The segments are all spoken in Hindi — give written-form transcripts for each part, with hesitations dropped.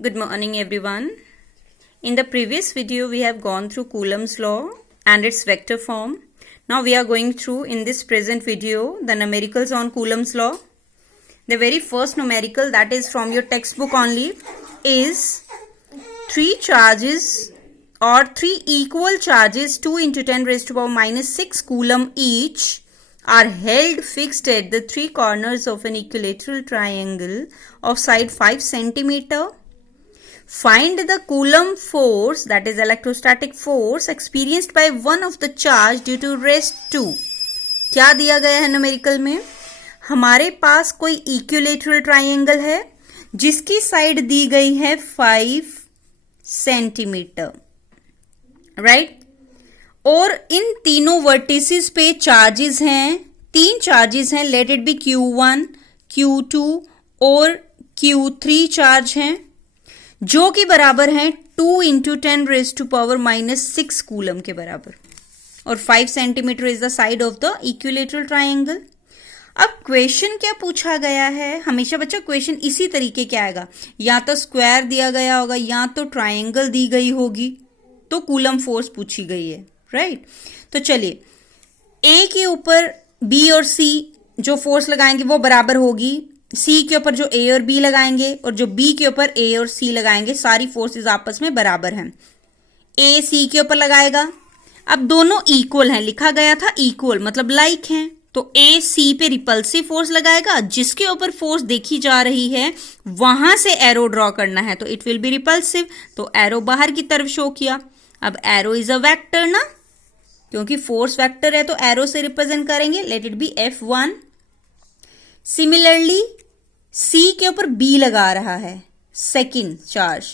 Good morning everyone. In the previous video we have gone through Coulomb's law and its vector form. Now we are going through in this present video the numericals on Coulomb's law. The very first numerical that is from your textbook only is 3 charges or 3 equal charges 2 into 10 raised to power minus 6 coulomb each are held fixed at the 3 corners of an equilateral triangle of side 5 centimeter. Find the coulomb force, that is electrostatic force, experienced by one of the charge due to rest 2. क्या दिया गया है न्यूमेरिकल में? हमारे पास कोई इक्विलेटरल ट्राइंगल है जिसकी साइड दी गई है 5 सेंटीमीटर, राइट? और इन तीनों वर्टिसेस पे चार्जेस हैं, 3 चार्जेस हैं. Late it B Q1, Q2 और Q3 चार्ज हैं जो कि बराबर हैं 2 into 10 raise to power minus 6 coulomb के बराबर. और 5 centimetre is the side of the equilateral triangle. अब क्वेश्चन क्या पूछा गया है? हमेशा बच्चा क्वेश्चन इसी तरीके के आएगा, या तो स्क्वायर दिया गया होगा या तो ट्राइंगल दी गई होगी तो कूलम फोर्स पूछी गई है, राइट? तो चलिए, ए के ऊपर बी और सी जो फोर्स लगाएंगे वो बराबर होगी. सी के ऊपर जो ए और बी लगाएंगे और जो बी के ऊपर ए और सी लगाएंगे, सारी फोर्सेस आपस में बराबर हैं. ए सी के ऊपर लगाएगा. अब दोनों इक्वल हैं, लिखा गया था इक्वल मतलब लाइक हैं, तो ए सी पे रिपल्सिव फोर्स लगाएगा. जिसके ऊपर फोर्स देखी जा रही है वहां से एरो ड्रॉ करना है तो इट विल बी रिपल्सिव. तो एरो बाहर की तरफ शो किया. अब एरो इज अ वेक्टर ना, क्योंकि फोर्स वेक्टर है तो एरो से रिप्रेजेंट करेंगे. Let it be F1. Similarly C के ऊपर बी लगा रहा है सेकंड चार्ज,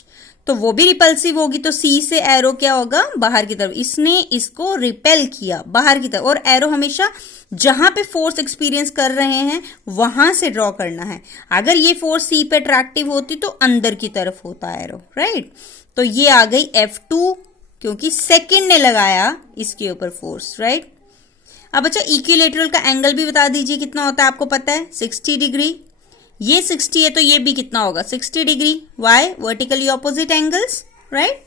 तो वो भी रिपल्सिव होगी. तो सी से एरो क्या होगा? बाहर की तरफ. इसने इसको रिपेल किया बाहर की तरफ. और एरो हमेशा जहां पे फोर्स एक्सपीरियंस कर रहे हैं वहां से ड्रॉ करना है. अगर ये फोर्स सी पे अट्रैक्टिव होती तो अंदर की तरफ होता एरो, राइट? तो ये आ गई F2 क्योंकि सेकंड ने लगाया इसके ऊपर फोर्स, राइट? अब अच्छा, इक्विलेटरल का एंगल भी बता दीजिए कितना होता है, आपको पता है 60 डिग्री. ये 60 है तो ये भी कितना होगा? 60 degree. Why? Vertically opposite angles, right?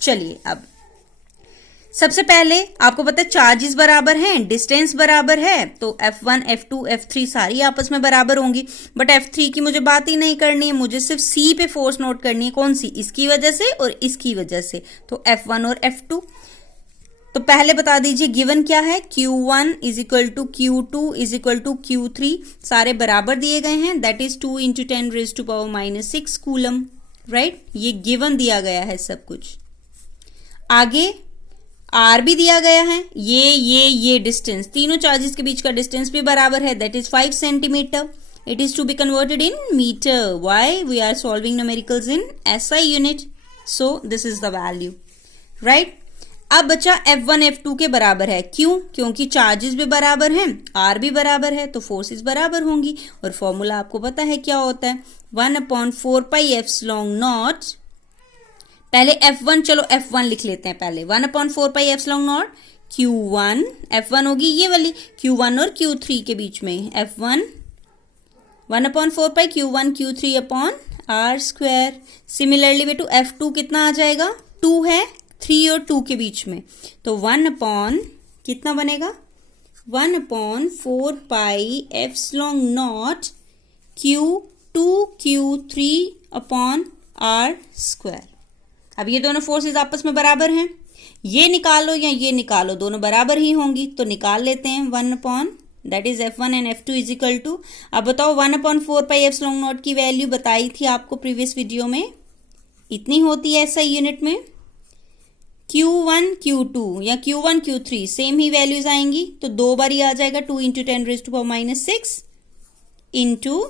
चलिए, अब सबसे पहले आपको पता है चार्जेस बराबर हैं, डिस्टेंस बराबर है, तो F1, F2, F3 सारी आपस में बराबर होंगी. बट F3 की मुझे बात ही नहीं करनी है, मुझे सिर्फ C पे फोर्स नोट करनी है. कौन सी? इसकी वजह से और इसकी वजह से. तो F1 और F2. तो पहले बता दीजिए गिवन क्या है. Q1 is equal to Q2 is equal to Q3 सारे बराबर दिए गए हैं. That is 2 into 10 raise to power minus 6 coulomb, right? ये गिवन दिया गया है सब कुछ. आगे R भी दिया गया है. ये डिस्टेंस, तीनों चार्जेस के बीच का डिस्टेंस भी बराबर है. That is 5 centimetre. It is to be converted in metre. Why? We are solving numericals in SI unit. So this is the value, right? अब बच्चा F1 F2 के बराबर है. क्यों? क्योंकि चार्जेस भी बराबर हैं, R भी बराबर है, तो फोर्सेस बराबर होंगी. और फॉर्मूला आपको पता है क्या होता है? 1/4 पाई एप्सिलॉन नॉट. पहले F1, चलो F1 लिख लेते हैं पहले. 1/4 pi epsilon not Q1. F1 होगी ये वाली, Q1 और Q3 के बीच में. F1 1/4 pi Q1 Q3 upon R square. Similarly बेटू F2 कितना आ जाएगा? 2 है, 3 और 2 के बीच में, तो 1 अपॉन कितना बनेगा? 1/4 pi epsilon not Q2 Q3 upon R square. अब ये दोनों फोर्सेस आपस में बराबर हैं. ये निकालो या ये निकालो, दोनों बराबर ही होंगी, तो निकाल लेते हैं. 1 upon that is F1 and F2 is equal to. अब बताओ 1/4 पाई एप्सिलॉन नॉट की वैल्यू बताई थी आपको प्रीवियस वीडियो में, इतनी होती है SI यूनिट में. Q1 Q2 या Q1 Q3 सेम ही वैल्यूज आएंगी, तो 2 बार ही आ जाएगा. 2 into 10 raise to power minus 6 into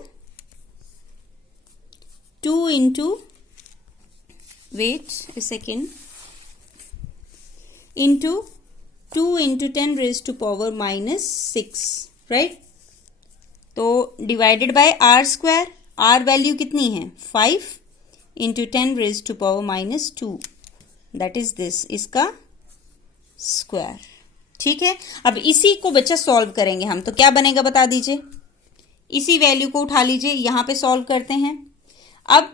2 into wait a second into 2 into 10 raise to power minus 6, right? तो divided by R square. R value कितनी है? 5 into 10 raise to power minus 2. That is this, इसका स्क्वायर. ठीक है, अब इसी को बच्चा सॉल्व करेंगे हम, तो क्या बनेगा बता दीजिए. इसी वैल्यू को उठा लीजिए, यहां पे सॉल्व करते हैं. अब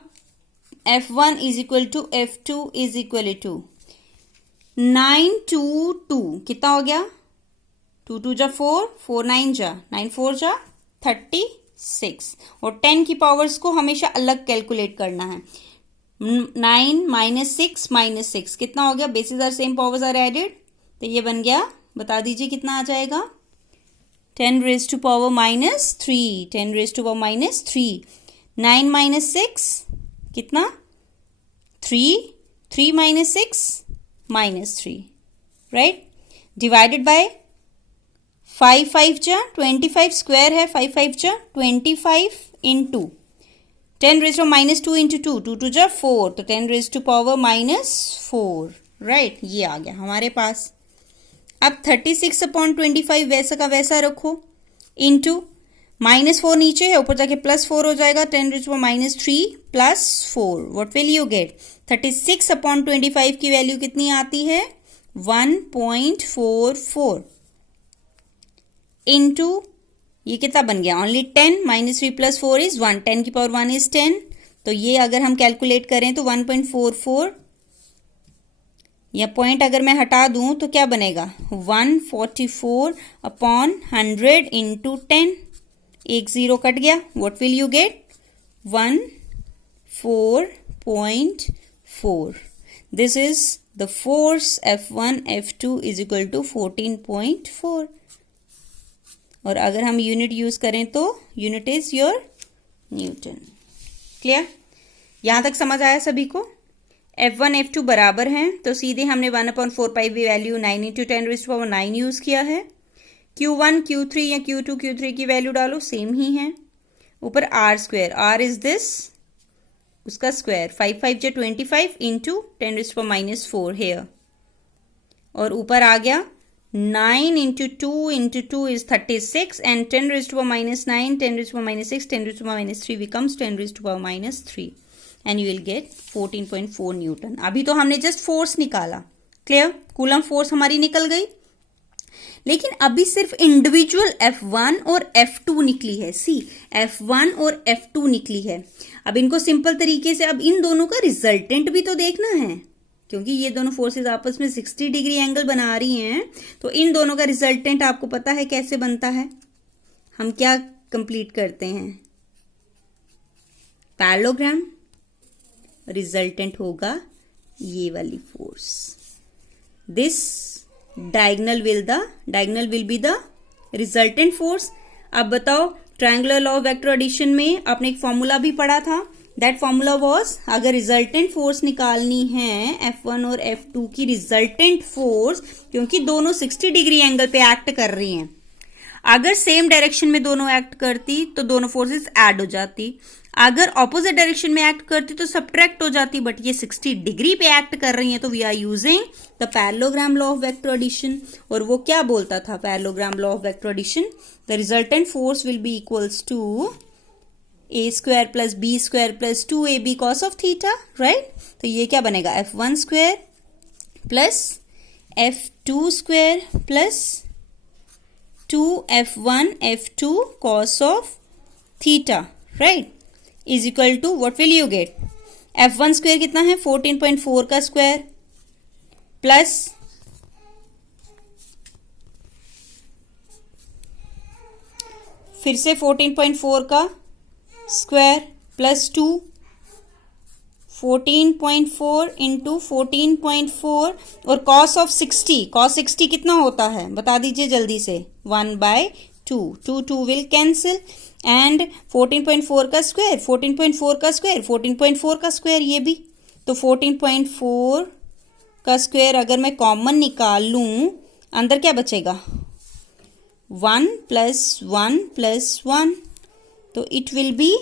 F1 is equal to F2 is equal to 9 2 2 कितना हो गया? 2 2 जा 4, 4 9 जा 9 4 जा 36 और 10 की पावर्स को हमेशा अलग कैलकुलेट करना है। 9 -6 -6 कितना हो गया? Bases are same, powers are added, तो ये बन गया, बता दीजिए कितना आ जाएगा? 10 raised to power -3, 10 raised to power -3। 9 -6 कितना? 3, 3 -6 -3, राइट? डिवाइडेड बाय 5 5 जा 25 स्क्वायर है, 5 5 जा 25 इंटू 10 raised to -2 इंटू 2, 2 2 जा 4, तो 10 raised to power -4, राइट? ये आ गया हमारे पास। अब 36/25 वैसा का वैसा रखो, इंटू -4 नीचे है, ऊपर जाके +4 हो जाएगा, 10 raised to power -3 +4, what will you gate? 36/25 की वैल्यू कितनी आती है? 1.44 इंटू ये कितना बन गया? ओनली 10, -3 +4 इज 1, 10 की पावर 1 इज 10, तो ये अगर हम कैलकुलेट करें तो 1.44 या पॉइंट अगर मैं हटा दूं तो क्या बनेगा? 144/100 इंटू 10, एक जीरो कट गया, what will you get? 14.4। This is the force F1 F2 is equal to 14.4। और अगर हम यूनिट यूज करें तो unit is your newton. Clear? यहां तक समझ आया सभी को? F1 F2 बराबर हैं, तो सीधे हमने 1/4 value 9 × 10 raised to power 9 use किया है। Q1 Q3 या Q2 Q3 की वैल्यू डालो, सेम ही है। ऊपर R square, R is this, उसका स्क्वायर, 5 5 जा 25 into 10 raised to power -4 here, और ऊपर आ गया 9 × 2 is 36 and 10 raised to power -9, 10 raised to power -6, 10 raised to power -3 becomes 10 raised to power -3 and you will get 14.4 Newton. अभी तो हमने जस्ट फोर्स निकाला, क्लियर? कूलम फोर्स हमारी निकल गई, लेकिन अभी सिर्फ इंडिविजुअल F1 और F2 निकली है। सी, F1 और F2 निकली है। अब इनको सिंपल तरीके से, अब इन दोनों का रिजल्टेंट भी तो देखना है, क्योंकि ये दोनों फोर्सेस आपस में 60 डिग्री एंगल बना रही हैं, तो इन दोनों का रिजल्टेंट आपको पता है कैसे बनता है? हम क्या कंप्लीट करते हैं? पैरेललोग्राम। रिजल्टेंट होगा ये वाली force, this diagonal will be the resultant force. अब बताओ, triangular law of vector addition में आपने एक फॉर्मूला भी पढ़ा था, दैट फॉर्मूला वाज, अगर रिजल्टेंट फोर्स निकालनी है F1 और F2 की रिजल्टेंट फोर्स, क्योंकि दोनों 60 डिग्री एंगल पे एक्ट कर रही हैं, अगर सेम डायरेक्शन में दोनों एक्ट करती तो दोनों फोर्सेस ऐड हो जाती, अगर ऑपोजिट डायरेक्शन में एक्ट करती तो सब्ट्रैक्ट हो जाती, बट ये 60 डिग्री पे एक्ट कर रही हैं, तो we are using the parallelogram law of vector addition. और वो क्या बोलता था parallelogram law of vector addition? The resultant force will be equals to a² + b² + 2ab cos of theta, right? तो ये क्या बनेगा? F1² + F2² + 2F1 F2 cos of theta, right? Is equal to, what will you get? F1² कितना है? 14.4 का स्क्वायर प्लस फिर से 14.4 का स्क्वायर प्लस 2, 14.4 इंटू 14.4 और cos of 60 कितना होता है? बता दीजिए जल्दी से। 1/2, 2 विल कैंसिल, एंड 14.4 का स्क्वायर, 14.4 का स्क्वायर, 14.4 का स्क्वायर, ये भी तो 14.4 का स्क्वायर अगर मैं कॉमन निकाल लूं, अंदर क्या बचेगा? 1 + 1 + 1, तो इट विल बी,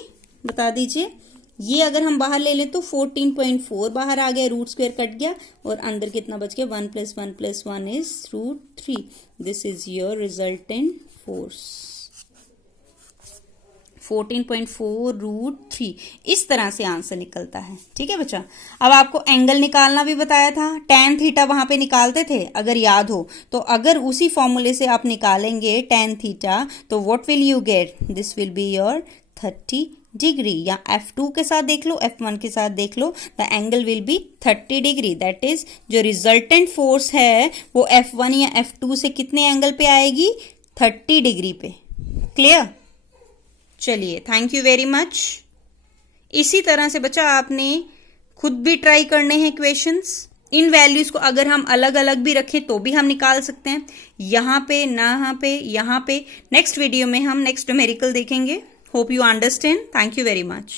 बता दीजिए, ये अगर हम बाहर ले ले तो 14.4 बाहर आ गया, रूट स्क्वायर कट गया, और अंदर कितना बच गया? 1 + 1 + 1 is √3। This is your resultant force, 14.4 √3। इस तरह से आंसर निकलता है। ठीक है बच्चा? अब आपको एंगल निकालना भी बताया था, tan थीटा वहां पे निकालते थे अगर याद हो, तो अगर उसी फॉर्मूले से आप निकालेंगे tan थीटा, तो what will you gate? This will be your 30 degree, या F2 के साथ देख लो, F1 के साथ देख लो, the angle will be 30 degree. That is जो रिजल्टेंट फोर्स है वो F1 या F2 से कितने एंगल पे आएगी, 30 डिग्री पे। क्लियर? चलिए, थैंक यू वेरी मच। इसी तरह से बच्चा आपने खुद भी ट्राई करने हैं क्वेश्चंस। इन वैल्यूज को अगर हम अलग अलग भी रखें तो भी हम निकाल सकते हैं, यहाँ पे, यहाँ पे। नेक्स्ट वीडियो में हम नेक्स्ट न्यूमेरिकल देखेंगे। Hope you understand. Thank you very much.